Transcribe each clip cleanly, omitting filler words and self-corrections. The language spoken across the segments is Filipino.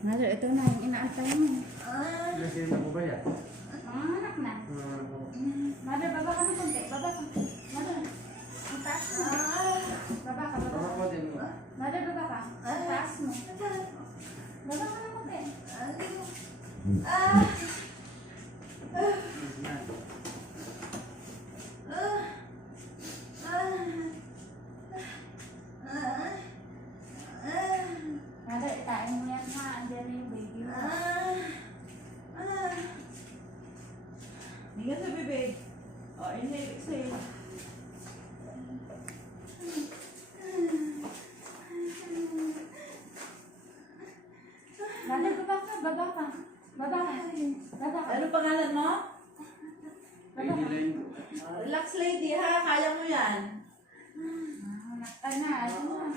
Mother, ito na yung inaantay mo. Kasi na ko ba yan? Anak na. Mother, baba ka ng konti. Baba ka. Mother, ang taas mo. Baba ka, baba ka. Mother, baba ka. Ang taas mo. Baba ka ng konti. Mother, itain mo yan ha. Andiyan na yung baby mo. Hindi sa bibig. O, inhale, exhale. Mother, baba ka. Baba ka. Baba ka. Baba ka. Ano pangalan mo? Baba ka. Relax lady ha, kaya mo yan. Anak ka na. Ano na?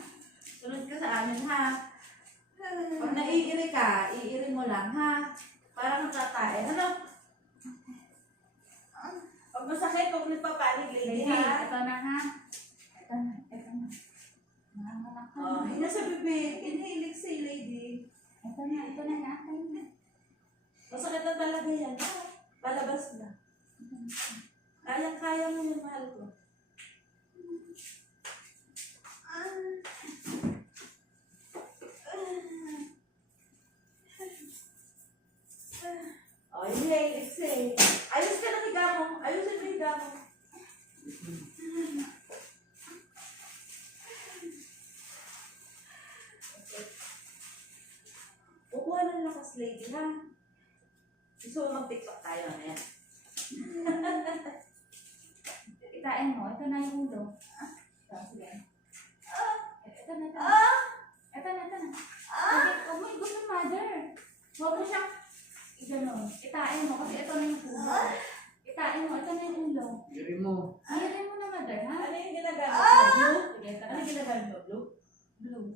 Sunod ka sa amin ha. Pag naiiri ka, iiri mo lang ha. Para kang tatae. Ano? Pag masakit, huwag nagpapanig lady Lady, ha. ito na ha. Ito na. Ito na. Anak ka O, na. hinga sa bibig. Inhale, exhale lady. Ito na. Ito na. Nakay na. Masakit na talaga yan ha. Palabas na. Kayang-kaya mo yung mahal ko. O, inhale, exhale. Ayos ka ng higa mo. Ayusin mo higa mo. Kukuha ng lakas, lady, ha? Gusto mo mag-tiktok tayo na yan. Itain mo. Ito na yung ulo. Ito, sige. Ito na. Ito na. Ito na. Ito na. Huwag mo igusto, mother. Huwag mo siya. Iganon. Itain mo kasi ito na yung ulo. Itain mo. Ito na yung ulo. Giri mo. Ayarin mo na, mother, ha? Ano yung ginagamit mo? Blue? Sige, ito Ano na. yung ginagamit mo? Blue? Blue.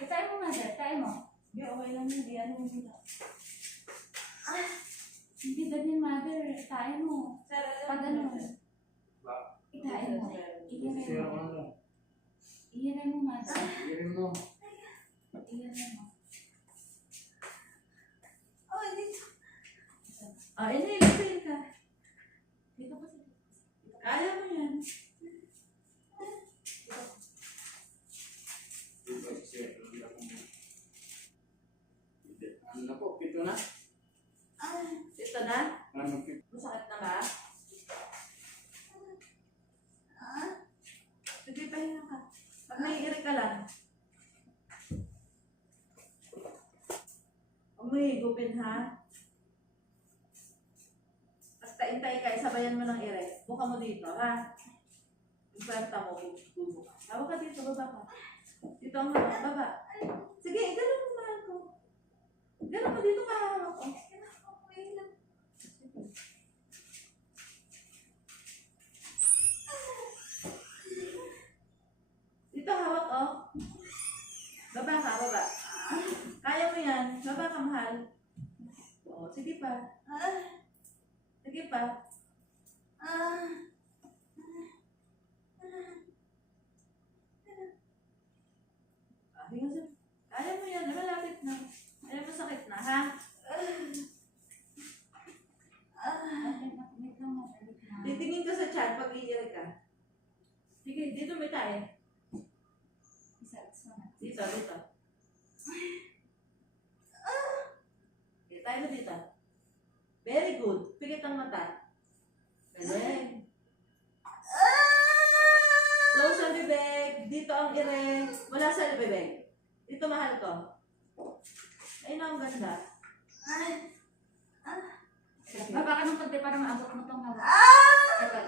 Itain mo, mother. Itain mo. Hindi, okay lang yun. Hindi, ano yung ginagamit? Hindi ganyan, mother. Itain mo. Pag ano. Itain mo. Sira Ihirin ko mo. mo. Ihirin mo, mother. Giri mo. Ihirin mo. Ah, inhale, exhale ka. Dito kasi. Kaya mo yan. Ano na po? Pito na? Ito na? Ano pito? Masakit na ba? Sige, pahinga ka. Pag naiiri ka lang. Huwag mo higupin, ha? Pag taintay ka, isabayan mo ng ire. Buka mo dito, ha? Yung kwenta mo, bubo ka. Tawag ka dito, baba ka. Dito ang hawak, baba. Sige, gano'n mo mahal ko. Gano'n mo dito kahawak ko. Dito hawak, oh. Baba ka, baba. Kaya mo yan. Baba ka, mahal. Oh, sige pa. Sige pa. Hinga sa... Kaya mo yan. Malapit na. Ay, masakit na, ha? Titingin ka sa chat pag iiyak ka. Sige, dito may tayo. Dito, dito. Okay, tayo na dito. Very good. Pikit ang mata. Galing. Close ang bibig. Dito ang ire. Wala sa bibig. Dito mahal ko. Ayun ang ganda. Baba ka ng konti para maabot mo itong hawak. Ito.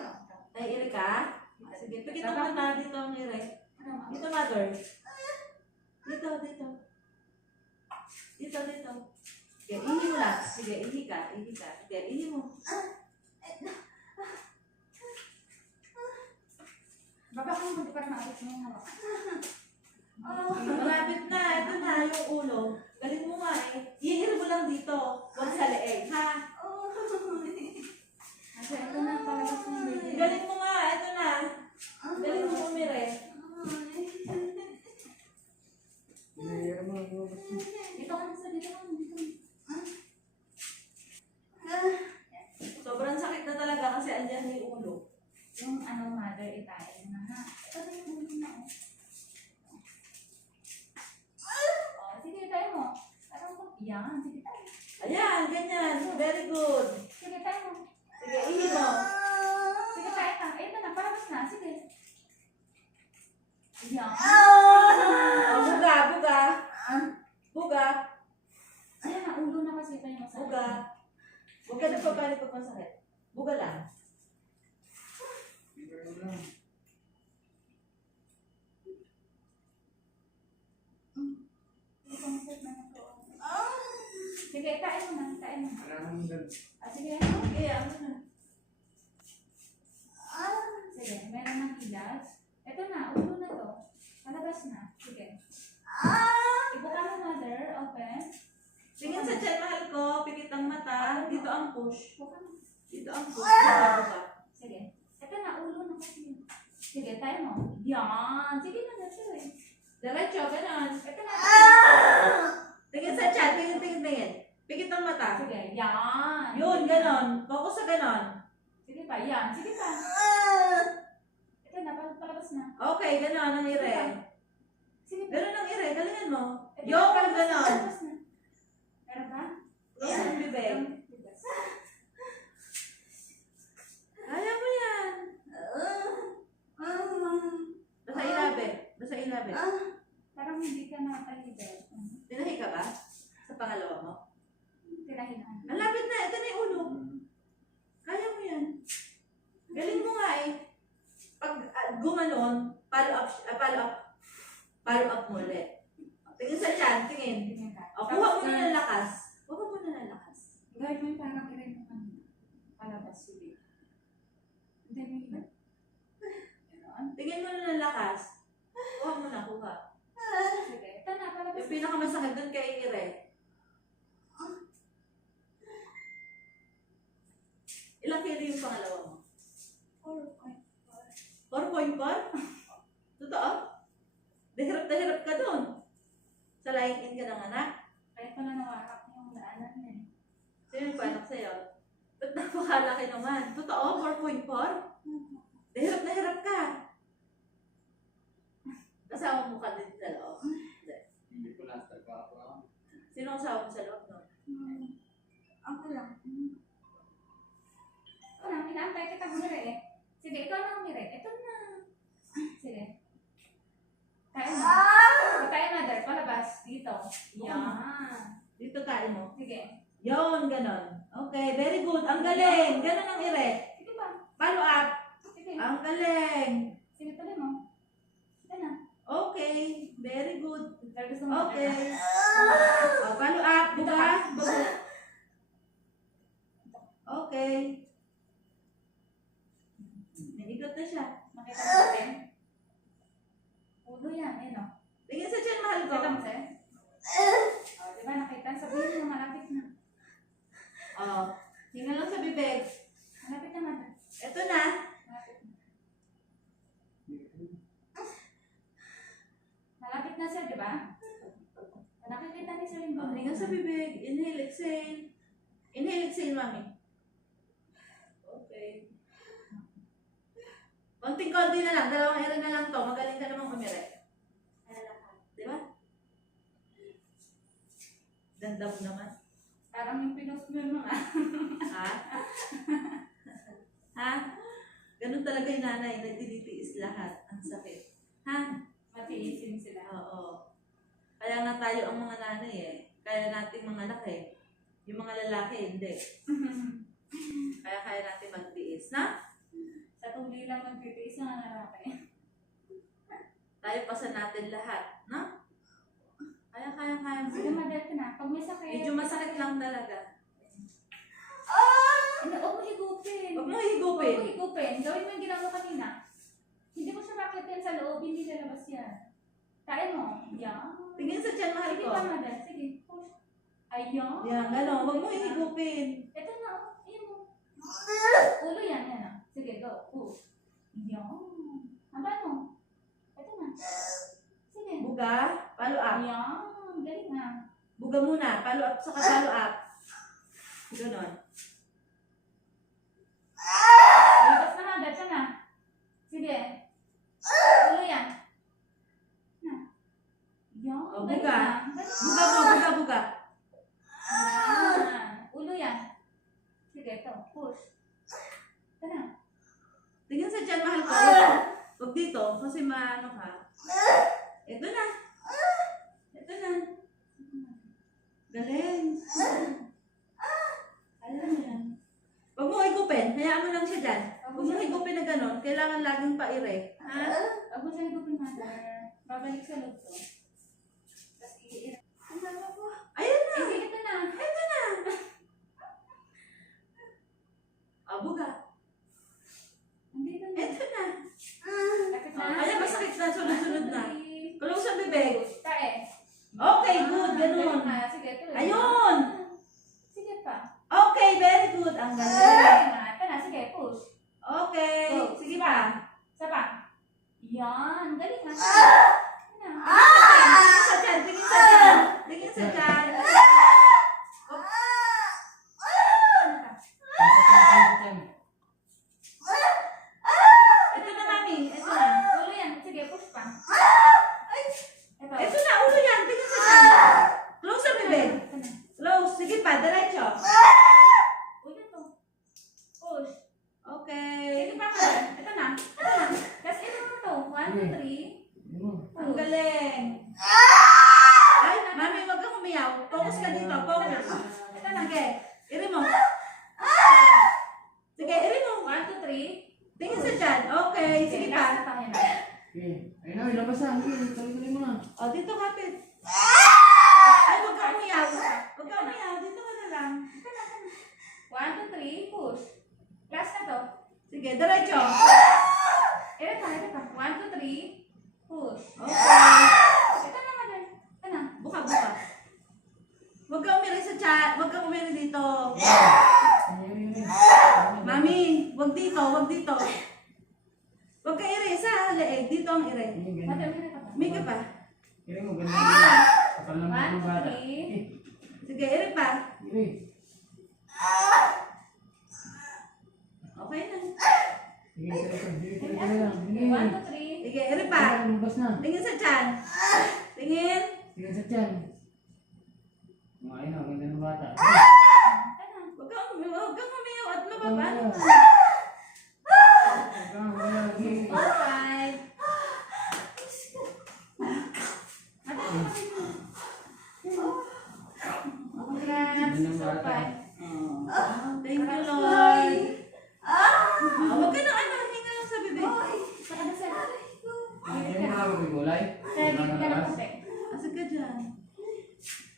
Naiiri ka? Sige, pikit ang mata. Dito ang ire. Dito, mother. Dito, dito. Dito, dito. Sige, ihi mo lang. Sige, ihi ka. Ihi ka. Sige, ihi mo. Baba ka ng konti para maabot mo yung hawak. Malapit na. Ito na yung ulo. Galing mo nga eh. Ihir mo lang dito. Huwag sa leeg, ha? Kasi ito na palabas mo yung baby. Galing mo nga. Ito na. Galing mo umire. Hinahira mo. yan. Dito. Sobrang sakit na talaga kasi andyan yung ulo. Yung ano, mother, itain na ha. Ito na yung ulo na. Oh, sige, tayo mo. Parang mo. Yan, sige tayo. Ayan, ganyan. Very good. Sige tayo mo. Sige, ihi mo. Sige tayo ka. Ito na, palabas na. Sige. Yan. Oh, buga, buga. Buga, Ayan na, ulo na kasi tayo masakit. buga. Huwag ka na pabalik pag masakit. Buga lang. Ganun lang. Ito, masakit na ito. Sige, itain mo na. Itain mo. Wala nang ganun. Sige, Sige, ano na. sige, meron ng hilas. Ito na, ulo na to. Palabas na. Sige. Ibuka mo, mother. Open. Tingin sa tiyan, mahal ko. Pikit ang mata. Dito ang push. Buka mo. Dito ang push. Buga, buga. Sige. Ito na, ulo na kasi. Sige, tayo mo. Yan. Sige na, that's it. Diretso, ganon. Ito na. Tingin sa tiyan. Tingin, tingin, tingin. Pikit ang mata. Sige, yan. Yun, ganon. Focus sa ganon. Sige pa, yan. Sige pa. Ito na, palabas na. Okay, ganon ang ire. Sige pa. Ganon ang ire. Galingan mo. Ito Yung na, palabas na, ganon. palabas na. Meron ka? Close ang bibig. Kaya mo yan. Basa ilabi. Basa ilabi. Parang hindi ka nakahidel. Tinahi ka ba? Sa pangalawa mo? Tirahin. Malapit na. Ito na yung ulo. Kaya mo yan. Galing mo nga eh. Pag gumanon, follow up mo ulit. Tingin sa tiyan. Tingin. Tingnan ka. O, kuha mo na ng lakas. Kuha mo na ng lakas. Gawin mo yung parang irin mo kanina. Palabas, sige. Hindi mo iba. Ganon. Tingin mo na ng lakas. Kuha mo na, kuha. Sige. Ito na, palabas. Yung pinakamasakit doon kay Ire. Ilang kilo yung pangalawa mo? 4.4? Totoo? Dahirap na hirap ka doon. Sa lying-in ka ng anak. Kaya pala nawarak yung daanan niya. Sino yung panak sa'yo? Ba't napakalaki naman? Totoo? 4.4? Dahirap na hirap ka. Kasama mo ka din sa loob. Hindi ko nasa ako. Sino ang kasama mo sa loob? No? Ako lang. Ito na, inaantay kita humiri eh. Sige, ikaw na humiri. Ito na. Sige. Tayo na. Tayo na, mother. Palabas. Dito. Yan. Dito tayo mo. Sige. Yun, ganon. Okay, very good. Ang galing. Ganon ang Ire. Sige pa. Follow up. Sige. Ang galing. Sige, tuloy mo. Ito na. Okay, very good. Pero gusto mo Okay. Follow up. Buga. Buga. Okay. Naigot na siya. makita natin. Ulo yan, eh no? Tingin sa tiyan, mahal ko. Kita mo, sir? O, diba nakita? Sabihin mo, malapit na. Tingnan lang sa bibig. Malapit na, mother. Ito na. Malapit na. Malapit na, sir, diba? Nakikita ni sir yung Tingnan sa bibig. Inhale, exhale. Inhale, exhale, mami. Okay. Konting-konti na lang. 2 ere na lang to. Magaling ka namang umire. Di ba? Ganda mo naman. Parang yung pinost mo yung mga. Ha? Ha? Ganun talaga yung nanay. Nagtititiis lahat. Ang sakit. Ha? Matiisin sila. Oo. Kaya nga tayo ang mga nanay eh. Kaya nating mga anak eh. Yung mga lalaki, hindi. Kaya natin magtiis. Na? Sa tuli lang magtitiis ng lalaki. Tayo pasan natin lahat. Na? Kaya. Sige, mother ka na. Pag may sakit. Medyo masakit lang talaga. Huwag mo higupin. Huwag mo Huwag higupin. mo higupin. Gawin mo yung ginawa kanina. Hindi mo siya makitin sa loob. Hindi lalabas yan. Tayo mo. Yan. Tingin sa tiyan, mahal Sige ko. pa, mother. Sige. Push. Ayan. Yan, gano'n. Huwag mo higupin. Ito na. Oh. Ayan mo. Ulo yan. Yan na. Sige, go. Push. Yan. Haba mo. Ito na. Sige. Buga. Follow up. Ayan. Galing na. Buga muna. Follow up, saka follow up. Ganon. Labas na agad siya na. Sige. Ulo yan. Na. Yan. O, galing buga. na. Galing. Buga mo, buga. Yan. Ulo yan. Sige, ito. Push. Ito na. Tingin sa dyan, mahal ko. Huwag dito, kasi maano ka. Ito na. Ito na. Galing. Alam mo yan. Huwag mo higupin. Hayaan mo lang siya dyan. Huwag mo higupin na gano'n. Kailangan laging paire. Ha? Huwag mo siya higupin, mother. Babalik sa loob to. Tapos iiira. Ang dama ko. Ayun na. Eh, ito na. Ito na. O, buga. Andito na. Ito na. Sakit na. Ayan, masakit na. Sunod-sunod na. Kulong sa bibig. Tae. Okay, good. Ganun. Sige, ito. Ayun. Sige pa. Okay, very good. Ang galing. Sige na. Ito na. Sige, push. Okay. Go. Sige pa. Isa pa. Yan. Galing na. Ito na. Tingin sa dyan. Tingin sa dyan. Tingin sa dyan. Ano ka? Ito na, mami. Ito na. Ulo yan. Sige, push pa. Ito. Ito na, ulo yan. Tingin sa dyan. Close sa bibig. Ito na. Close. Sige pa, diretso. Ulo to. Push. Okay. Sige pa ka. Ito na. Ito na. Tapos ito mo to. 1, 2, 3. Ang galing. Ay, mami, wag kang umiyaw. Focus ka dito. Focus. Ito na. Sige. Iri mo. Sige, iri mo. 1, 2, 3. Tingin sa dyan. Okay. Sige pa. last na tayo na. Ayun na, ilabas na. Tuloy mo na. O, dito kapit. Ay, wag kang umiyaw. Wag kang umiyaw. Dito ka na lang. 1, 2, 3. Push. Last na to. Sige, diretso. Ito pa. Ito pa. 1, 2, 3. Push. Okay. Ito na, mother. Ito na. Buka, buka. Huwag kang umiri sa chat. Huwag kang umiri dito. Mami, huwag dito. Huwag dito. Huwag kang iri sa leeg. Dito ang iri. Mother, ito pa. May ka pa. Iri mo, ganun. Kapal lang 1, ng bata. 2, 3. Sige, iri pa. Iri. Okay na. Sige, sige na lang. Sige. 1, 2, 3. Sige, iri pa. Lumabas na. Tingin sa chan. Tingin. Sige sa tiyan. Ayun na, ganda ng bata. Huwag kang umiyaw at mababalo ka. Alright. Congrats. So fun. Thank you, Lord. Huwag ka nang ano, hinga lang sa bibig. Saka na sa Ayun na, magigulay. Kaya dito ka na puti. Asag ka dyan.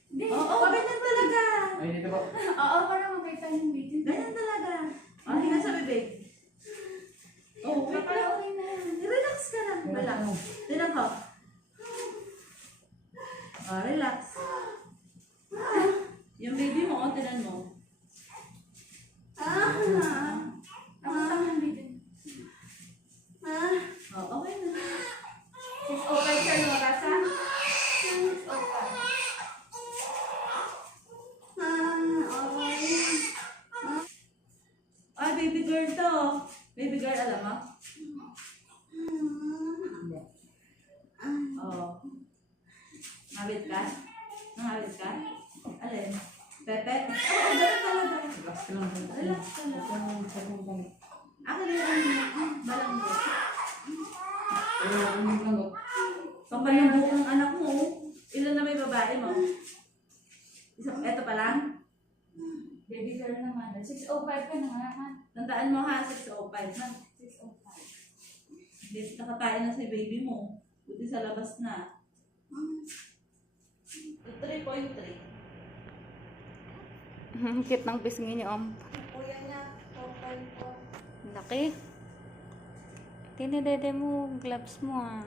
Hindi. Oo, ganyan talaga. Ay, dito ba? Oo, para makita yung video. Ganyan talaga. O, hinga sa bibig. Oh, wait Para lang. okay na yan. Relax ka lang. Relax. Tinan ko. Oh, relax. Yung baby mo, oh, tinan mo. Tapos lang yung video. Oh, okay na. It's over, Sir Norasa. It's over. Ay, baby girl to. Baby girl, alam mo? Oh. Mabit ka? Nangabit ka? Alin? Pepe? Oo, ganun talaga. Relax ka lang. Relax ka lang. Ako din ang balanggo. Ayun, ang lang. Kapal yung buhok ng anak mo. Ilan na may babae mo? Eto pa lang? Baby girl naman. 6:05 ka na nga naman. Tandaan mo ha, 6:05 na. 6:05. Hindi nakatayo na si baby mo. Buti sa labas na. 3.3. Cute ng pisngi niyo, Kuya niya, 4.4. Laki. Tinidede mo, gloves mo ah.